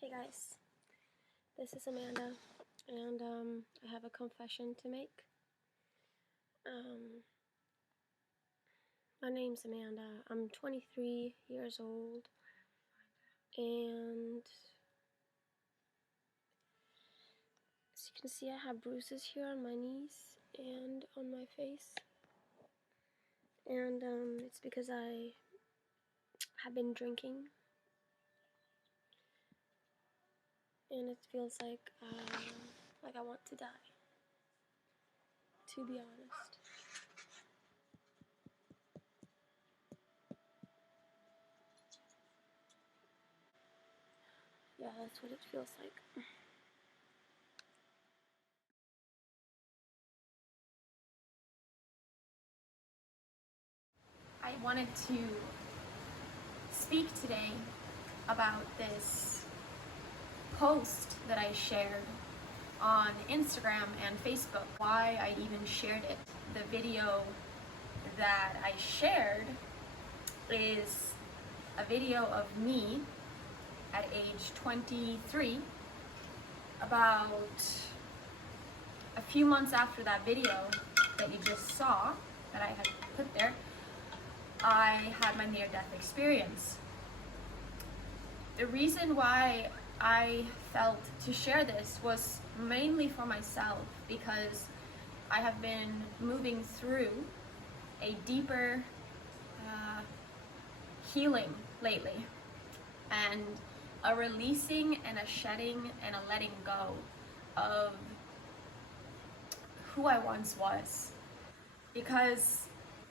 Hey guys, this is Amanda, and I have a confession to make. My name's Amanda. I'm 23 years old, and as you can see, I have bruises here on my knees and on my face, and it's because I have been drinking, and it feels like I want to die, to be honest. Yeah, that's what it feels like. I wanted to speak today about this post that I shared on Instagram and Facebook. Why I even shared it. The video that I shared is a video of me at age 23. About a few months after that video that you just saw, that I had put there, I had my near-death experience. The reason why I felt to share this was mainly for myself, because I have been moving through a deeper healing lately, and a releasing and a shedding and a letting go of who I once was, because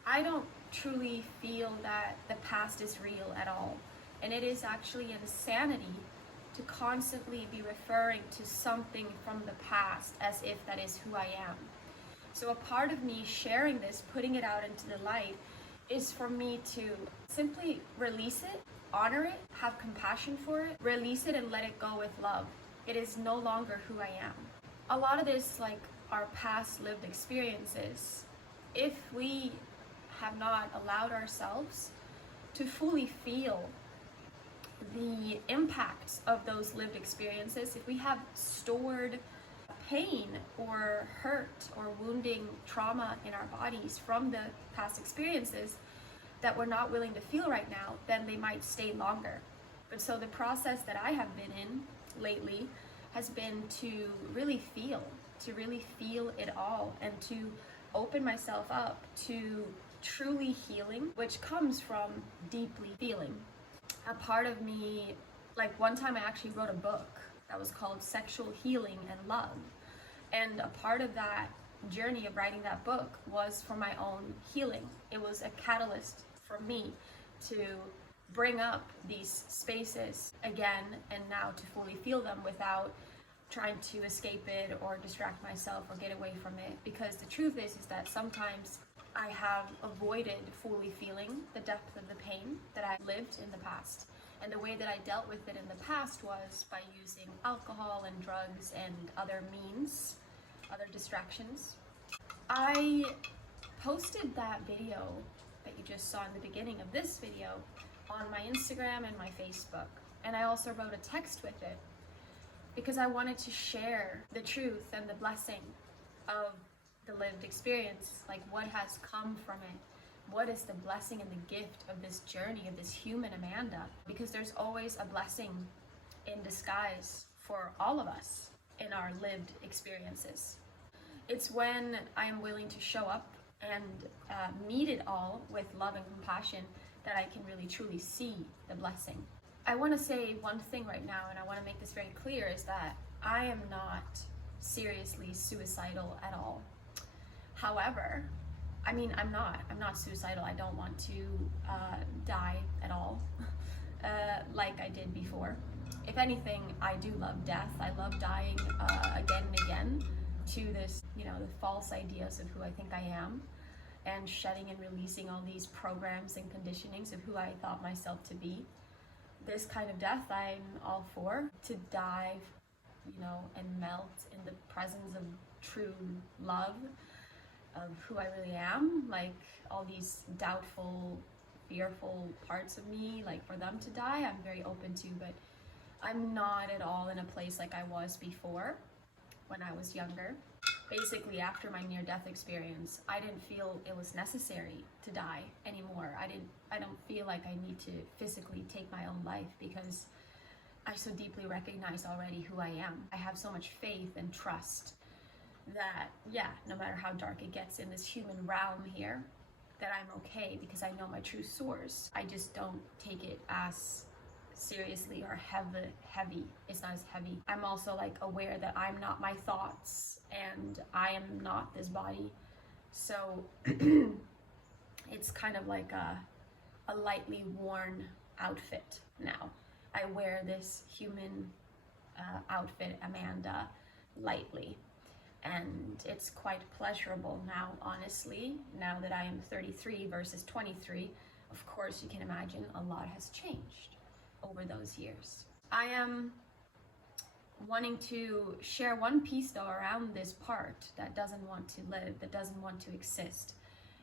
I don't truly feel that the past is real at all, and it is actually insanity to constantly be referring to something from the past as if that is who I am. So a part of me sharing this, putting it out into the light, is for me to simply release it, honor it, have compassion for it, release it and let it go with love. It is no longer who I am. A lot of this, like our past lived experiences, if we have not allowed ourselves to fully feel the impacts of those lived experiences, if we have stored pain or hurt or wounding trauma in our bodies from the past experiences that we're not willing to feel right now, then they might stay longer. But so the process that I have been in lately has been to really feel it all, and to open myself up to truly healing, which comes from deeply feeling. A part of me, like one time I actually wrote a book that was called Sexual Healing and Love. And a part of that journey of writing that book was for my own healing. It was a catalyst for me to bring up these spaces again, and now to fully feel them without trying to escape it or distract myself or get away from it. Because the truth is that sometimes I have avoided fully feeling the depth of the pain that I lived in the past. And the way that I dealt with it in the past was by using alcohol and drugs and other means, other distractions. I posted that video that you just saw in the beginning of this video on my Instagram and my Facebook. And I also wrote a text with it because I wanted to share the truth and the blessing of the lived experience, like what has come from it. What is the blessing and the gift of this journey, of this human Amanda? Because there's always a blessing in disguise for all of us in our lived experiences. It's when I am willing to show up and meet it all with love and compassion that I can really truly see the blessing. I want to say one thing right now, and I want to make this very clear, is that I am not seriously suicidal at all. However, I'm not suicidal. I don't want to die at all like I did before. If anything, I do love death. I love dying again and again to this, the false ideas of who I think I am, and shedding and releasing all these programs and conditionings of who I thought myself to be. This kind of death I'm all for, to dive, and melt in the presence of true love, of who I really am. Like all these doubtful, fearful parts of me, like for them to die, I'm very open to, but I'm not at all in a place like I was before when I was younger. Basically, after my near-death experience, I didn't feel it was necessary to die anymore. I don't feel like I need to physically take my own life because I so deeply recognize already who I am. I have so much faith and trust that, yeah, no matter how dark it gets in this human realm here, that I'm okay because I know my true source. I just don't take it as seriously or heavy. It's not as heavy. I'm also like aware that I'm not my thoughts and I am not this body. So it's kind of like a lightly worn outfit now. I wear this human outfit, Amanda, lightly. And it's quite pleasurable now, honestly, now that I am 33 versus 23. Of course, you can imagine a lot has changed over those years. I am wanting to share one piece though around this part that doesn't want to live, that doesn't want to exist.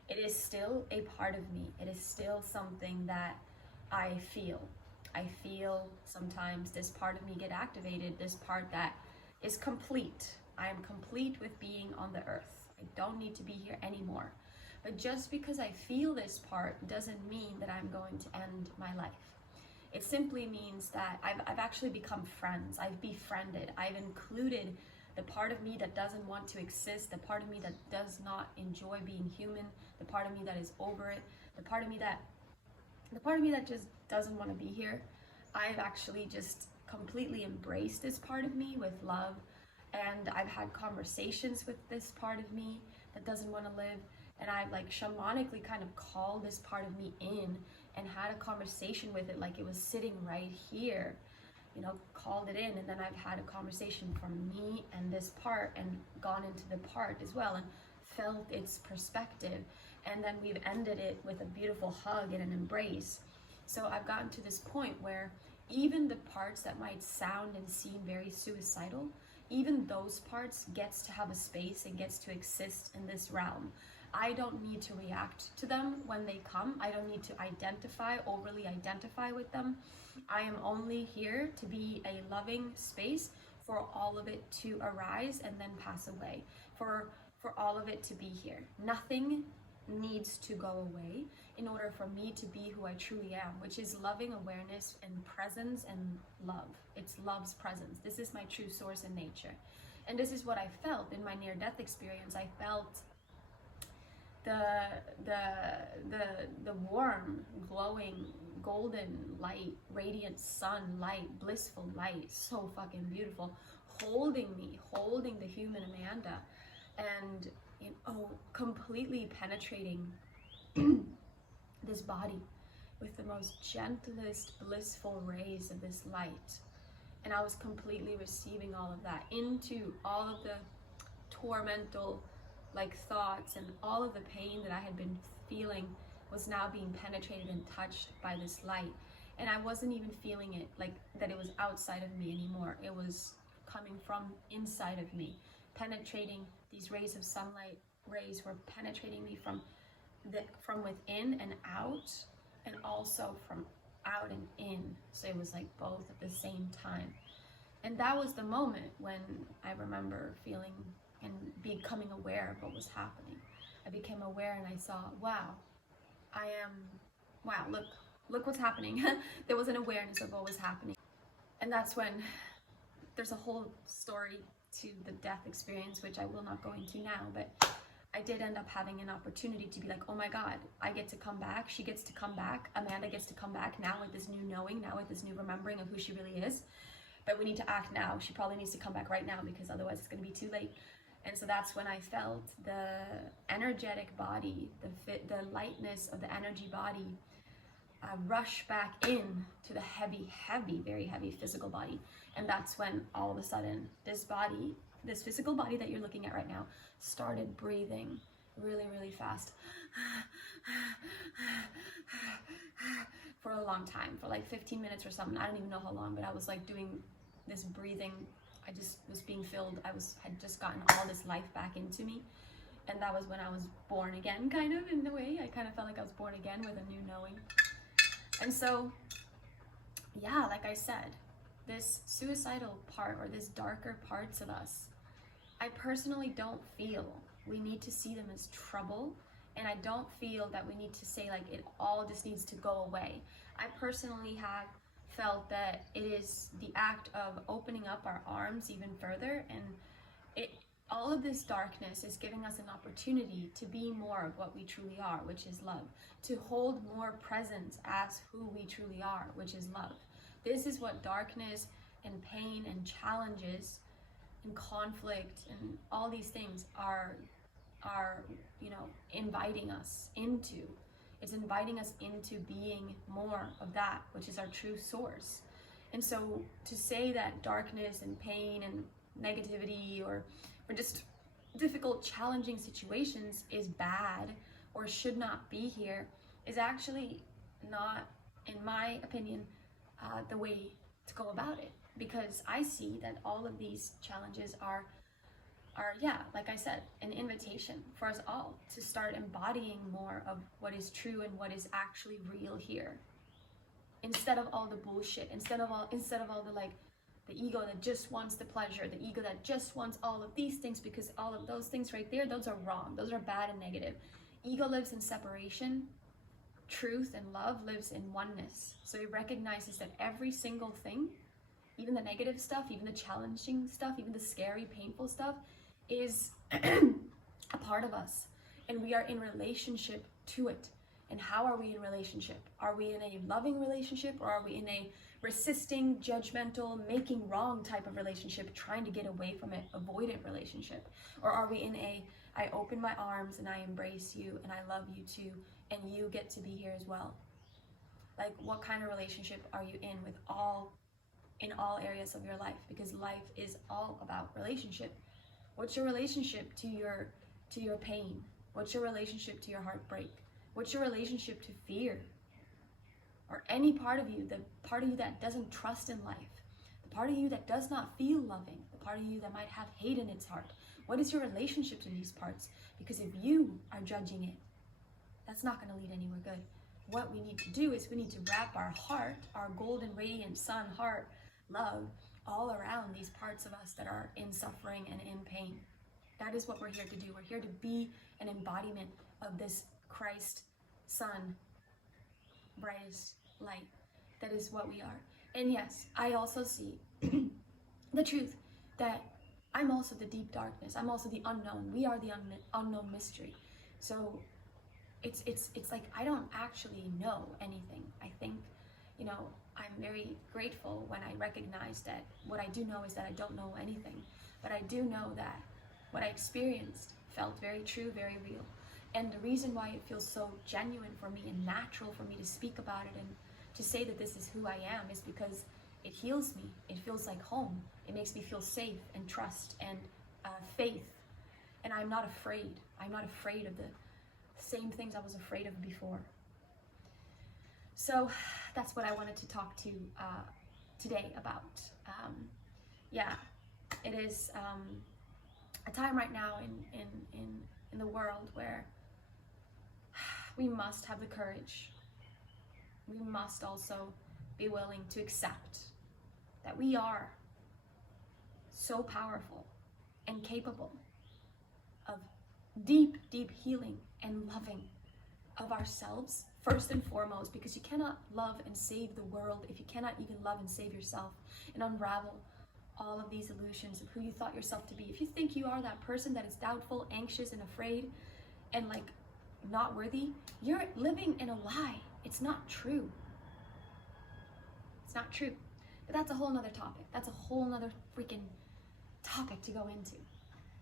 It is still a part of me. It is still something that I feel. I feel sometimes this part of me get activated, this part that is complete. I am complete with being on the earth. I don't need to be here anymore. But just because I feel this part doesn't mean that I'm going to end my life. It simply means that I've actually become friends. I've befriended. I've included the part of me that doesn't want to exist, the part of me that does not enjoy being human, the part of me that is over it, the part of me that just doesn't want to be here. I've actually just completely embraced this part of me with love, and I've had conversations with this part of me that doesn't want to live, and I've like shamanically kind of called this part of me in and had a conversation with it like it was sitting right here, you know, called it in. And then I've had a conversation from me and this part and gone into the part as well and felt its perspective, and then we've ended it with a beautiful hug and an embrace. So I've gotten to this point where even the parts that might sound and seem very suicidal, even those parts gets to have a space and gets to exist in this realm. I don't need to react to them when they come. I don't need to overly identify with them. I am only here to be a loving space for all of it to arise and then pass away, for all of it to be here. Nothing needs to go away in order for me to be who I truly am, which is loving awareness and presence and love. It's love's presence. This is my true source in nature. And this is what I felt in my near-death experience. I felt the warm, glowing, golden light, radiant sun light, blissful light, so fucking beautiful, holding me, holding the human Amanda, and completely penetrating this body with the most gentlest, blissful rays of this light. And I was completely receiving all of that into all of the tormental thoughts, and all of the pain that I had been feeling was now being penetrated and touched by this light. And I wasn't even feeling it like that it was outside of me anymore. It was coming from inside of me, penetrating. These rays of sunlight rays were penetrating me from within and out, and also from out and in. So it was like both at the same time. And that was the moment when I remember feeling and becoming aware of what was happening. I became aware and I saw, wow, look what's happening. There was an awareness of what was happening. And that's when there's a whole story to the death experience, which I will not go into now, but I did end up having an opportunity to be like, oh my God, I get to come back. She gets to come back. Amanda gets to come back now with this new knowing, now with this new remembering of who she really is. But we need to act now. She probably needs to come back right now because otherwise it's going to be too late. And so that's when I felt the energetic body, the lightness of the energy body rush back in to the heavy, very heavy physical body. And that's when all of a sudden this body, this physical body that you're looking at right now, started breathing really, really fast for a long time, for like 15 minutes or something. I don't even know how long, but I was like doing this breathing. I just was being filled. Had just gotten all this life back into me. And that was when I was born again, kind of, in a way. I kind of felt like I was born again with a new knowing. And so, yeah, like I said, this suicidal part or this darker parts of us, I personally don't feel we need to see them as trouble, and I don't feel that we need to say like it all just needs to go away. I personally have felt that it is the act of opening up our arms even further, and it all of this darkness is giving us an opportunity to be more of what we truly are, which is love, to hold more presence as who we truly are, which is love. This is what darkness and pain and challenges and conflict and all these things are inviting us into. It's inviting us into being more of that which is our true source. And so to say that darkness and pain and negativity or just difficult, challenging situations is bad or should not be here is actually not, in my opinion, the way to go about it. Because I see that all of these challenges are yeah, like I said, an invitation for us all to start embodying more of what is true and what is actually real here. Instead of all the bullshit, instead of all the like the ego that just wants the pleasure, the ego that just wants all of these things, because all of those things right there, those are wrong. Those are bad and negative. Ego lives in separation. Truth and love lives in oneness. So it recognizes that every single thing, even the negative stuff, even the challenging stuff, even the scary, painful stuff, is a part of us, and we are in relationship to it. And how are we in relationship? Are we in a loving relationship, or are we in a resisting, judgmental, making wrong type of relationship, trying to get away from it, avoidant relationship? Or are we in a, I open my arms and I embrace you and I love you too, and you get to be here as well? Like, what kind of relationship are you in in all areas of your life? Because life is all about relationship. What's your relationship to your pain? What's your relationship to your heartbreak? What's your relationship to fear? Or any part of you, the part of you that doesn't trust in life, the part of you that does not feel loving, the part of you that might have hate in its heart. What is your relationship to these parts? Because if you are judging it, that's not going to lead anywhere good. What we need to do is we need to wrap our heart, our golden radiant sun heart, love, all around these parts of us that are in suffering and in pain. That is what we're here to do. We're here to be an embodiment of this Christ Sun, brightest light. That is what we are. And yes, I also see the truth that I'm also the deep darkness. I'm also the unknown. We are the unknown mystery. So it's like I don't actually know anything. I think, I'm very grateful when I recognize that what I do know is that I don't know anything. But I do know that what I experienced felt very true, very real. And the reason why it feels so genuine for me and natural for me to speak about it and to say that this is who I am is because it heals me. It feels like home. It makes me feel safe and trust and faith. And I'm not afraid. I'm not afraid of the same things I was afraid of before. So that's what I wanted to talk to today about. It is a time right now in the world where we must have the courage. We must also be willing to accept that we are so powerful and capable of deep, deep healing and loving of ourselves first and foremost, because you cannot love and save the world if you cannot even love and save yourself and unravel all of these illusions of who you thought yourself to be. If you think you are that person that is doubtful, anxious, and afraid and like not worthy, you're living in a lie. It's not true. It's not true. But that's a whole nother topic. That's a whole nother freaking topic to go into.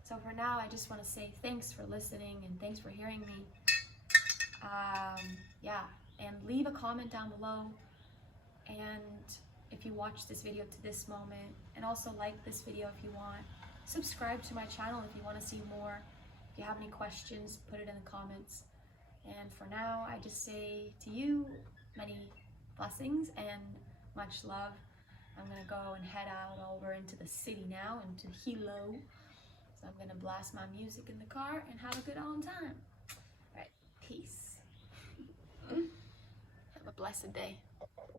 So for now, I just want to say thanks for listening and thanks for hearing me. And leave a comment down below. And if you watch this video to this moment, and also like this video if you want. Subscribe to my channel if you want to see more. If you have any questions, put it in the comments. And for now, I just say to you, many blessings and much love. I'm gonna go and head out over into the city now, into Hilo. So I'm gonna blast my music in the car and have a good on time. All right, peace. Have a blessed day.